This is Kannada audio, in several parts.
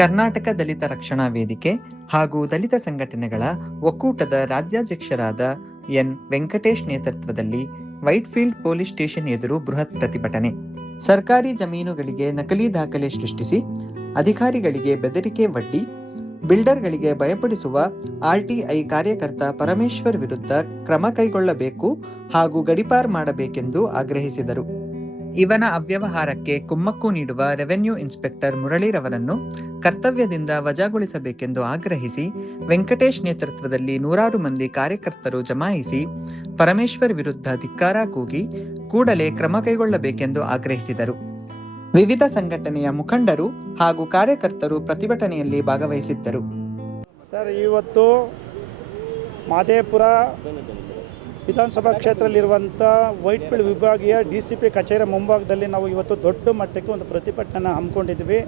ಕರ್ನಾಟಕ ದಲಿತ ರಕ್ಷಣಾ ವೇದಿಕೆ ಹಾಗೂ ದಲಿತ ಸಂಘಟನೆಗಳ ಒಕ್ಕೂಟದ ರಾಜ್ಯಾಧ್ಯಕ್ಷರಾದ ಎನ್ ವೆಂಕಟೇಶ್ ನೇತೃತ್ವದಲ್ಲಿ ವೈಟ್ಫೀಲ್ಡ್ ಪೊಲೀಸ್ ಸ್ಟೇಷನ್ ಎದುರು ಬೃಹತ್ ಪ್ರತಿಭಟನೆ. ಸರ್ಕಾರಿ ಜಮೀನುಗಳಿಗೆ ನಕಲಿ ದಾಖಲೆ ಸೃಷ್ಟಿಸಿ ಅಧಿಕಾರಿಗಳಿಗೆ ಬೆದರಿಕೆ ಒಡ್ಡಿ ಬಿಲ್ಡರ್ಗಳಿಗೆ ಭಯಪಡಿಸುವ ಆರ್ಟಿಐ ಕಾರ್ಯಕರ್ತ ಪರಮೇಶ್ವರ್ ವಿರುದ್ಧ ಕ್ರಮ ಕೈಗೊಳ್ಳಬೇಕು ಹಾಗೂ ಗಡೀಪಾರು ಮಾಡಬೇಕೆಂದು ಆಗ್ರಹಿಸಿದರು. ಇವನ ಅವ್ಯವಹಾರಕ್ಕೆ ಕುಮ್ಮಕ್ಕು ನೀಡುವ ರೆವೆನ್ಯೂ ಇನ್ಸ್ಪೆಕ್ಟರ್ ಮುರಳಿರವರನ್ನು ಕರ್ತವ್ಯದಿಂದ ವಜಾಗೊಳಿಸಬೇಕೆಂದು ಆಗ್ರಹಿಸಿ ವೆಂಕಟೇಶ್ ನೇತೃತ್ವದಲ್ಲಿ ನೂರಾರು ಮಂದಿ ಕಾರ್ಯಕರ್ತರು ಜಮಾಯಿಸಿ ಪರಮೇಶ್ವರ್ ವಿರುದ್ಧ ಧಿಕ್ಕಾರ ಕೂಗಿ ಕೂಡಲೇ ಕ್ರಮ ಕೈಗೊಳ್ಳಬೇಕೆಂದು ಆಗ್ರಹಿಸಿದರು. ವಿವಿಧ ಸಂಘಟನೆಯ ಮುಖಂಡರು ಹಾಗೂ ಕಾರ್ಯಕರ್ತರು ಪ್ರತಿಭಟನೆಯಲ್ಲಿ ಭಾಗವಹಿಸಿದ್ದರು. ಸರ್, ಇವತ್ತು ಮಾದೇಪುರ ವಿಧಾನಸಭಾ ಕ್ಷೇತ್ರದಲ್ಲಿರುವಂಥ ವೈಟ್ಫೀಲ್ಡ್ ವಿಭಾಗೀಯ DCP ಕಚೇರಿ ಮುಂಭಾಗದಲ್ಲಿ ನಾವು ಇವತ್ತು ದೊಡ್ಡ ಮಟ್ಟಕ್ಕೆ ಒಂದು ಪ್ರತಿಭಟನೆ ಹಮ್ಮಿಕೊಂಡಿದ್ವಿ.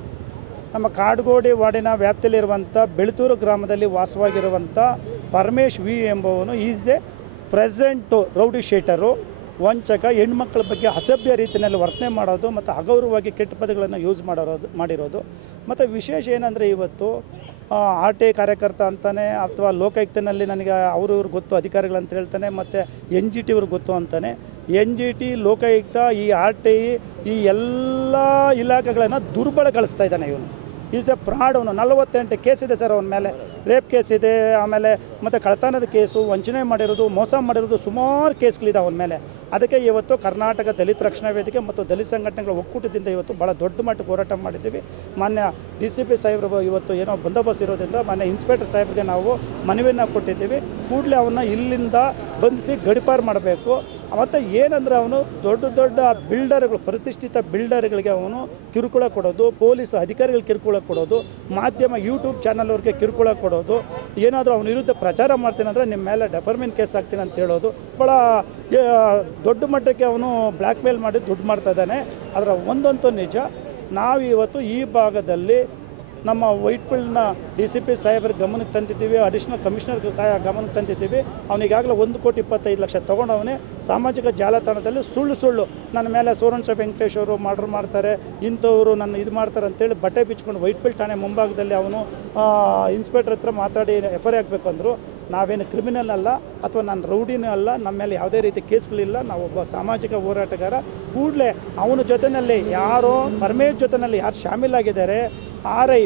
ನಮ್ಮ ಕಾಡ್ಗೋಡಿ ವಾರ್ಡಿನ ವ್ಯಾಪ್ತಿಯಲ್ಲಿರುವಂಥ ಬೆಳತೂರು ಗ್ರಾಮದಲ್ಲಿ ವಾಸವಾಗಿರುವಂಥ ಪರಮೇಶ್ ವಿ ಎಂಬುವನು is a present rowdy sheeter, ವಂಚಕ, ಹೆಣ್ಮಕ್ಳ ಬಗ್ಗೆ ಅಸಭ್ಯ ರೀತಿಯಲ್ಲಿ ವರ್ತನೆ ಮಾಡೋದು ಮತ್ತು ಅಗೌರವವಾಗಿ ಕೆಟ್ಟ ಪದಗಳನ್ನು ಯೂಸ್ ಮಾಡಿರೋದು. ಮತ್ತು ವಿಶೇಷ ಏನಂದರೆ ಇವತ್ತು RTI ಕಾರ್ಯಕರ್ತ ಅಂತಾನೆ ಅಥವಾ ಲೋಕಾಯುಕ್ತನಲ್ಲಿ ನನಗೆ ಅವರು ಇವ್ರು ಗೊತ್ತು ಅಧಿಕಾರಿಗಳಂತ ಹೇಳ್ತಾನೆ, ಮತ್ತು NGT ಇವ್ರಿಗೆ ಗೊತ್ತು ಅಂತಾನೆ. NGT, ಲೋಕಾಯುಕ್ತ, ಈ RTI ಈ ಎಲ್ಲ ಇಲಾಖೆಗಳನ್ನು ದುರ್ಬಲಗೊಳಿಸ್ತಾ ಇದ್ದಾನೆ ಇವನು. Is A fraud. ಅವನು 48 ಕೇಸ್ ಇದೆ ಸರ್ ಅವನ ಮೇಲೆ. ರೇಪ್ ಕೇಸ್ ಇದೆ, ಆಮೇಲೆ ಮತ್ತು ಕಳ್ಳತನದ ಕೇಸು, ವಂಚನೆ ಮಾಡಿರೋದು, ಮೋಸ ಮಾಡಿರೋದು, ಸುಮಾರು ಕೇಸ್ಗಳಿದೆ ಅವನ ಮೇಲೆ. ಅದಕ್ಕೆ ಇವತ್ತು ಕರ್ನಾಟಕ ದಲಿತ ರಕ್ಷಣಾ ವೇದಿಕೆ ಮತ್ತು ದಲಿತ ಸಂಘಟನೆಗಳ ಒಕ್ಕೂಟದಿಂದ ಇವತ್ತು ಭಾಳ ದೊಡ್ಡ ಮಟ್ಟಕ್ಕೆ ಹೋರಾಟ ಮಾಡಿದ್ದೀವಿ. ಮಾನ್ಯ DCP ಸಾಹೇಬ್ರು ಇವತ್ತು ಏನೋ ಬಂದೋಬಸ್ತ್ ಇರೋದ್ರಿಂದ ಮಾನ್ಯ ಇನ್ಸ್ಪೆಕ್ಟರ್ ಸಾಹೇಬ್ರಿಗೆ ನಾವು ಮನವಿಯನ್ನು ಕೊಟ್ಟಿದ್ದೀವಿ. ಕೂಡಲೇ ಅವನ್ನ ಇಲ್ಲಿಂದ ಬಂಧಿಸಿ ಗಡೀಪಾರು ಮಾಡಬೇಕು. ಮತ್ತು ಏನಂದರೆ ಅವನು ದೊಡ್ಡ ದೊಡ್ಡ ಬಿಲ್ಡರ್ಗಳು, ಪ್ರತಿಷ್ಠಿತ ಬಿಲ್ಡರ್ಗಳಿಗೆ ಅವನು ಕಿರುಕುಳ ಕೊಡೋದು, ಪೊಲೀಸ್ ಅಧಿಕಾರಿಗಳು ಕಿರುಕುಳ ಕೊಡೋದು, ಮಾಧ್ಯಮ ಯೂಟ್ಯೂಬ್ ಚಾನಲ್ ಅವ್ರಿಗೆ ಕಿರುಕುಳ ಕೊಡೋದು, ಏನಾದರೂ ಅವನ ವಿರುದ್ಧ ಪ್ರಚಾರ ಮಾಡ್ತೀನಿ ಅಂದರೆ ನಿಮ್ಮ ಮೇಲೆ ಡೆಪರ್ಮೆಂಟ್ ಕೇಸ್ ಹಾಕ್ತೀನಿ ಅಂತ ಹೇಳೋದು, ಭಾಳ ದೊಡ್ಡ ಮಟ್ಟಕ್ಕೆ ಅವನು ಬ್ಲ್ಯಾಕ್ ಮೇಲ್ ಮಾಡಿ ದುಡ್ಡು ಮಾಡ್ತಾ ಇದ್ದಾನೆ. ಅದರ ಒಂದಂತೂ ನಿಜ, ನಾವಿವತ್ತು ಈ ಭಾಗದಲ್ಲಿ ನಮ್ಮ ವೈಟ್ಫೀಲ್ಡ್ನ DCP ಸಾಹೇಬ್ರ ಗಮನಕ್ಕೆ ತಂದಿದ್ದೀವಿ, ಅಡಿಷನಲ್ ಕಮಿಷನರ್ ಗಮನಕ್ಕೆ ತಂದಿದ್ದೀವಿ. ಅವನಿಗಾಗಲೇ 1,25,00,000 ತೊಗೊಂಡವನೇ ಸಾಮಾಜಿಕ ಜಾಲತಾಣದಲ್ಲಿ ಸುಳ್ಳು ನನ್ನ ಮೇಲೆ ಸೂರಣ್ಣ ವೆಂಕಟೇಶ್ ಅವರು ಮರ್ಡರ್ ಮಾಡ್ತಾರೆ, ಇಂಥವರು ನನ್ನ ಇದು ಮಾಡ್ತಾರೆ ಅಂತೇಳಿ ಬಟ್ಟೆ ಬಿಚ್ಕೊಂಡು ವೈಟ್ಫೀಲ್ಡ್ ಠಾಣೆ ಮುಂಭಾಗದಲ್ಲಿ ಅವನು ಇನ್ಸ್ಪೆಕ್ಟರ್ ಹತ್ರ ಮಾತಾಡಿ FIR ಹಾಕಬೇಕು ಅಂದರು. ನಾವೇನು ಕ್ರಿಮಿನಲ್ ಅಲ್ಲ ಅಥವಾ ನಾನು ರೌಡಿನೇ ಅಲ್ಲ, ನಮ್ಮ ಮೇಲೆ ಯಾವುದೇ ರೀತಿ ಕೇಸ್ಗಳಿಲ್ಲ. ನಾವೊಬ್ಬ ಸಾಮಾಜಿಕ ಹೋರಾಟಗಾರ. ಕೂಡಲೇ ಅವನ ಜೊತೆಯಲ್ಲಿ ಯಾರೋ ಪರಮೇಶ್ ಜೊತೆಯಲ್ಲಿ ಯಾರು ಶಾಮೀಲಾಗಿದ್ದಾರೆ,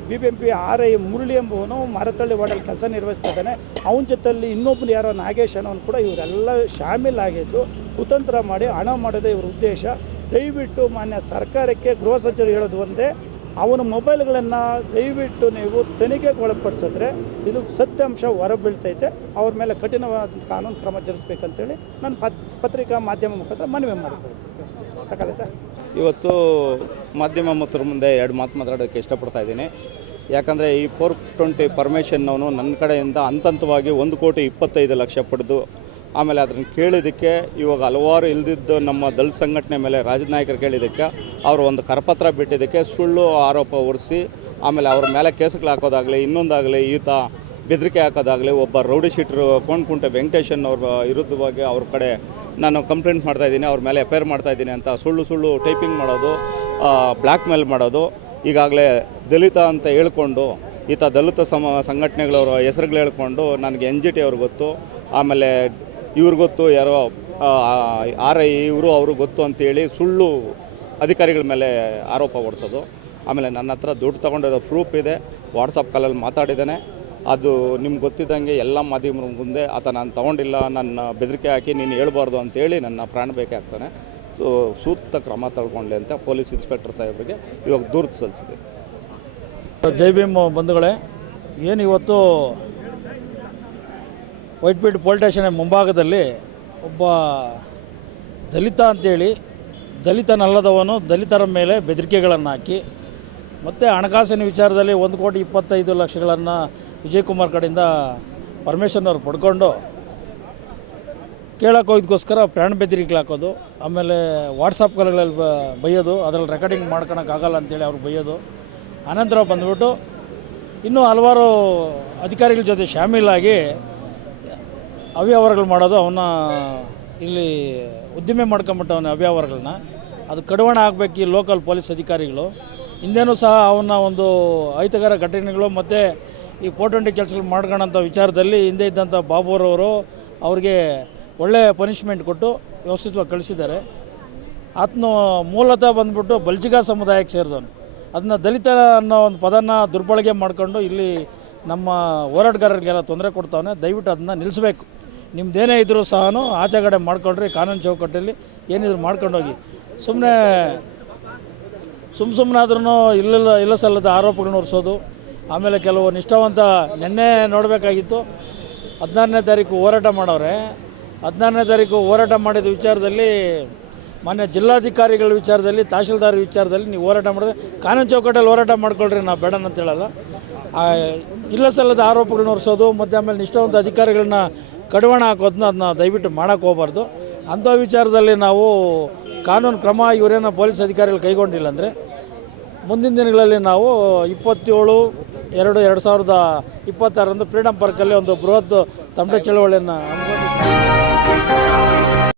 BBMP RI ಮುರಳಿ ಎಂಬುವನು ಮರತಳ್ಳಿ ವಾರ್ಡಲ್ಲಿ ಕೆಲಸ ನಿರ್ವಹಿಸ್ತಾ ಇದ್ದಾನೆ. ಅವನ ಜೊತೆಯಲ್ಲಿ ಇನ್ನೊಬ್ಬನು ಯಾರೋ ನಾಗೇಶ್ ಅನ್ನೋನು ಕೂಡ ಇವರೆಲ್ಲ ಶಾಮೀಲಾಗಿದ್ದು ಕುತಂತ್ರ ಮಾಡಿ ಹಣ ಮಾಡೋದೇ ಇವ್ರ ಉದ್ದೇಶ. ದಯವಿಟ್ಟು ಮಾನ್ಯ ಸರ್ಕಾರಕ್ಕೆ ಗೃಹ ಸಚಿವರು ಹೇಳೋದು ಒಂದೇ, ಅವನ ಮೊಬೈಲ್ಗಳನ್ನು ದಯವಿಟ್ಟು ನೀವು ತನಿಖೆಗೆ ಒಳಪಡಿಸಿದ್ರೆ ಇದು ಸತ್ಯಾಂಶ ಹೊರಬೀಳ್ತೈತೆ. ಅವ್ರ ಮೇಲೆ ಕಠಿಣವಾದ ಕಾನೂನು ಕ್ರಮ ಜರುಗಿಸ್ಬೇಕಂತೇಳಿ ನಾನು ಪತ್ರಿಕಾ ಮಾಧ್ಯಮ ಮುಖಾಂತರ ಮನವಿ ಮಾಡಿಕೊಳ್ತೀನಿ. ಸಕಾಲ ಸರ್, ಇವತ್ತು ಮಾಧ್ಯಮ ಮತ್ತು ಮುಂದೆ 2 ಮಾತು ಮಾತಾಡೋಕ್ಕೆ ಇಷ್ಟಪಡ್ತಾ ಇದ್ದೀನಿ. ಯಾಕಂದರೆ ಈ 420 ಪರ್ಮಿಷನ್ನವನು ನನ್ನ ಕಡೆಯಿಂದ ಹಂತವಾಗಿ 1,25,00,000 ಪಡೆದು ಆಮೇಲೆ ಅದನ್ನು ಕೇಳಿದ್ದಕ್ಕೆ ಇವಾಗ ಹಲವಾರು ಇಲ್ದಿದ್ದು ನಮ್ಮ ದಲಿತ ಸಂಘಟನೆ ಮೇಲೆ ರಾಜನಾಯಕರು ಕೇಳಿದ್ದಕ್ಕೆ ಅವರು ಒಂದು ಕರಪತ್ರ ಬಿಟ್ಟಿದ್ದಕ್ಕೆ ಸುಳ್ಳು ಆರೋಪ ಹೊರಿಸಿ ಆಮೇಲೆ ಅವ್ರ ಮೇಲೆ ಕೇಸುಗಳು ಹಾಕೋದಾಗಲಿ ಇನ್ನೊಂದಾಗಲಿ ಈತ ಬೆದರಿಕೆ ಹಾಕೋದಾಗಲಿ ಒಬ್ಬ ರೌಡಿ ಶೀಟ್ರು ಕೋಣಕುಂಟೆ ವೆಂಕಟೇಶನ್ ಅವ್ರ ವಿರುದ್ಧವಾಗಿ ಅವ್ರ ಕಡೆ ನಾನು ಕಂಪ್ಲೇಂಟ್ ಮಾಡ್ತಾಯಿದ್ದೀನಿ, ಅವ್ರ ಮೇಲೆ FIR ಮಾಡ್ತಾಯಿದ್ದೀನಿ ಅಂತ ಸುಳ್ಳು ಟೈಪಿಂಗ್ ಮಾಡೋದು, ಬ್ಲ್ಯಾಕ್ ಮೇಲ್ ಮಾಡೋದು. ಈಗಾಗಲೇ ದಲಿತ ಅಂತ ಹೇಳ್ಕೊಂಡು ಈತ ದಲಿತ ಸಂಘಟನೆಗಳವ್ರ ಹೆಸರುಗಳು ಹೇಳ್ಕೊಂಡು ನನಗೆ NGT ಅವ್ರಿಗೆ ಗೊತ್ತು, ಆಮೇಲೆ ಇವ್ರಿಗೆ ಗೊತ್ತು, ಯಾರೋ RI ಇವರು ಅವರು ಗೊತ್ತು ಅಂತೇಳಿ ಸುಳ್ಳು ಅಧಿಕಾರಿಗಳ ಮೇಲೆ ಆರೋಪ ಹೊರಿಸೋದು. ಆಮೇಲೆ ನನ್ನ ಹತ್ರ ದುಡ್ಡು ತೊಗೊಂಡಿರೋ ಪ್ರೂಫ್ ಇದೆ, ವಾಟ್ಸಪ್ ಕಾಲಲ್ಲಿ ಮಾತಾಡಿದ್ದಾನೆ. ಅದು ನಿಮ್ಗೆ ಗೊತ್ತಿದ್ದಂಗೆ ಎಲ್ಲ ಮಾಧ್ಯಮರ ಮುಂದೆ ಆತ ನಾನು ತೊಗೊಂಡಿಲ್ಲ, ನನ್ನ ಬೆದರಿಕೆ ಹಾಕಿ ನೀನು ಹೇಳ್ಬಾರ್ದು ಅಂತೇಳಿ ನನ್ನ ಪ್ರಾಣ ಬೇಕೆ ಆಗ್ತಾನೆ. ಸೂಕ್ತ ಕ್ರಮ ತಗೊಳ್ಳಿ ಅಂತ ಪೊಲೀಸ್ ಇನ್ಸ್ಪೆಕ್ಟರ್ ಸಾಹೇಬರಿಗೆ ಇವಾಗ ದೂರು ಸಲ್ಲಿಸಿದೆ. ಜೈ ಭೀಮ್ ಬಂಧುಗಳೇ, ಏನು ಇವತ್ತು ವೈಟ್ಫೀಲ್ಡ್ ಪೊಲೀಸ್ ಸ್ಟೇಷನ್ ಮುಂಭಾಗದಲ್ಲಿ ಒಬ್ಬ ದಲಿತ ಅಂತೇಳಿ ದಲಿತನಲ್ಲದವನು ದಲಿತರ ಮೇಲೆ ಬೆದರಿಕೆಗಳನ್ನು ಹಾಕಿ ಮತ್ತು ಹಣಕಾಸಿನ ವಿಚಾರದಲ್ಲಿ 1,25,00,000 ವಿಜಯಕುಮಾರ್ ಕಡೆಯಿಂದ ಪರ್ಮಿಷನ್ ಅವ್ರು ಪಡ್ಕೊಂಡು ಕೇಳಕ್ಕೆ ಹೋಗಿದ್ದಕ್ಕೋಸ್ಕರ ಪ್ರಾಣ ಬೆದರಿಕೆ ಹಾಕೋದು, ಆಮೇಲೆ ವಾಟ್ಸಪ್ ಕಾಲ್ಗಳಲ್ಲಿ ಬೈಯೋದು, ಅದರಲ್ಲಿ ರೆಕಾರ್ಡಿಂಗ್ ಮಾಡ್ಕೊಳಕ್ಕಾಗಲ್ಲ ಅಂತೇಳಿ ಅವ್ರಿಗೆ ಬೈಯೋದು. ಅನಂತರ ಬಂದುಬಿಟ್ಟು ಇನ್ನೂ ಹಲವಾರು ಅಧಿಕಾರಿಗಳ ಜೊತೆ ಶಾಮೀಲಾಗಿ ಅವ್ಯವಹಾರಗಳು ಮಾಡೋದು. ಅವನ್ನ ಇಲ್ಲಿ ಉದ್ದಿಮೆ ಮಾಡ್ಕೊಂಬಿಟ್ಟು ಅವನ ಅವ್ಯವಹಾರಗಳನ್ನ ಅದು ಕಡಿವಾಣ ಆಗಬೇಕು ಈ ಲೋಕಲ್ ಪೊಲೀಸ್ ಅಧಿಕಾರಿಗಳು. ಹಿಂದೆನೂ ಸಹ ಅವನ್ನ ಒಂದು ಅಹಿತಕರ ಘಟನೆಗಳು ಮತ್ತು ಈ 420 ಕೆಲಸಗಳು ಮಾಡ್ಕೊಳ್ಳೋಂಥ ವಿಚಾರದಲ್ಲಿ ಹಿಂದೆ ಇದ್ದಂಥ ಬಾಬುರವರು ಅವ್ರಿಗೆ ಒಳ್ಳೆಯ ಪನಿಷ್ಮೆಂಟ್ ಕೊಟ್ಟು ವ್ಯವಸ್ಥಿತವಾಗಿ ಕಳಿಸಿದ್ದಾರೆ. ಆತನು ಮೂಲತಃ ಬಂದ್ಬಿಟ್ಟು ಬಲ್ಜಿಗ ಸಮುದಾಯಕ್ಕೆ ಸೇರಿದವನು. ಅದನ್ನ ದಲಿತ ಅನ್ನೋ ಒಂದು ಪದನ ದುರ್ಬಳಕೆ ಮಾಡಿಕೊಂಡು ಇಲ್ಲಿ ನಮ್ಮ ಹೋರಾಟಗಾರರಿಗೆಲ್ಲ ತೊಂದರೆ ಕೊಡ್ತಾವನೆ. ದಯವಿಟ್ಟು ಅದನ್ನು ನಿಲ್ಲಿಸಬೇಕು. ನಿಮ್ಮದೇನೇ ಇದ್ದರೂ ಸಹ ಆಚೆಗಡೆ ಮಾಡ್ಕೊಳ್ರಿ, ಕಾನೂನು ಚೌಕಟ್ಟಲ್ಲಿ ಏನಿದ್ರು ಮಾಡ್ಕೊಂಡೋಗಿ. ಸುಮ್ಮನಾದ್ರೂ ಇಲ್ಲ ಸಲ್ಲದ ಆರೋಪಗಳನ್ನ ಹೊರಿಸೋದು. ಆಮೇಲೆ ಕೆಲವು ನಿಷ್ಠಾವಂತ ನಿನ್ನೆ ನೋಡಬೇಕಾಗಿತ್ತು, 16ನೇ ತಾರೀಕು ಹೋರಾಟ ಮಾಡವ್ರೆ. 16ನೇ ತಾರೀಕು ಹೋರಾಟ ಮಾಡಿದ ವಿಚಾರದಲ್ಲಿ ಮಾನ್ಯ ಜಿಲ್ಲಾಧಿಕಾರಿಗಳ ವಿಚಾರದಲ್ಲಿ, ತಹಶೀಲ್ದಾರ್ ವಿಚಾರದಲ್ಲಿ ನೀವು ಹೋರಾಟ ಮಾಡಿದ್ರೆ ಕಾನೂನು ಚೌಕಟ್ಟಲ್ಲಿ ಹೋರಾಟ ಮಾಡ್ಕೊಳ್ರಿ, ನಾವು ಬೇಡ ಅಂತ ಹೇಳಲ್ಲ. ಇಲ್ಲ ಸಲ್ಲದ ಆರೋಪಗಳನ್ನ ಹೊರಿಸೋದು ಮತ್ತು ಆಮೇಲೆ ನಿಷ್ಠಾವಂತ ಅಧಿಕಾರಿಗಳನ್ನ ಕಡಿವಾಣ ಹಾಕೋದನ್ನ ಅದನ್ನ ದಯವಿಟ್ಟು ಮಾಡೋಕ್ಕೆ ಹೋಗಬಾರ್ದು. ಅಂಥ ವಿಚಾರದಲ್ಲಿ ನಾವು ಕಾನೂನು ಕ್ರಮ ಇವರೇನೋ ಪೊಲೀಸ್ ಅಧಿಕಾರಿಗಳು ಕೈಗೊಂಡಿಲ್ಲ ಅಂದರೆ ಮುಂದಿನ ದಿನಗಳಲ್ಲಿ ನಾವು 27/2/2026 ಫ್ರೀಡಮ್ ಪಾರ್ಕಲ್ಲಿ ಒಂದು ಬೃಹತ್ ತಮಟೆ ಚಳವಳಿಯನ್ನು ಹಮ್ಮಿಕೊಂಡಿದ್ದೀವಿ.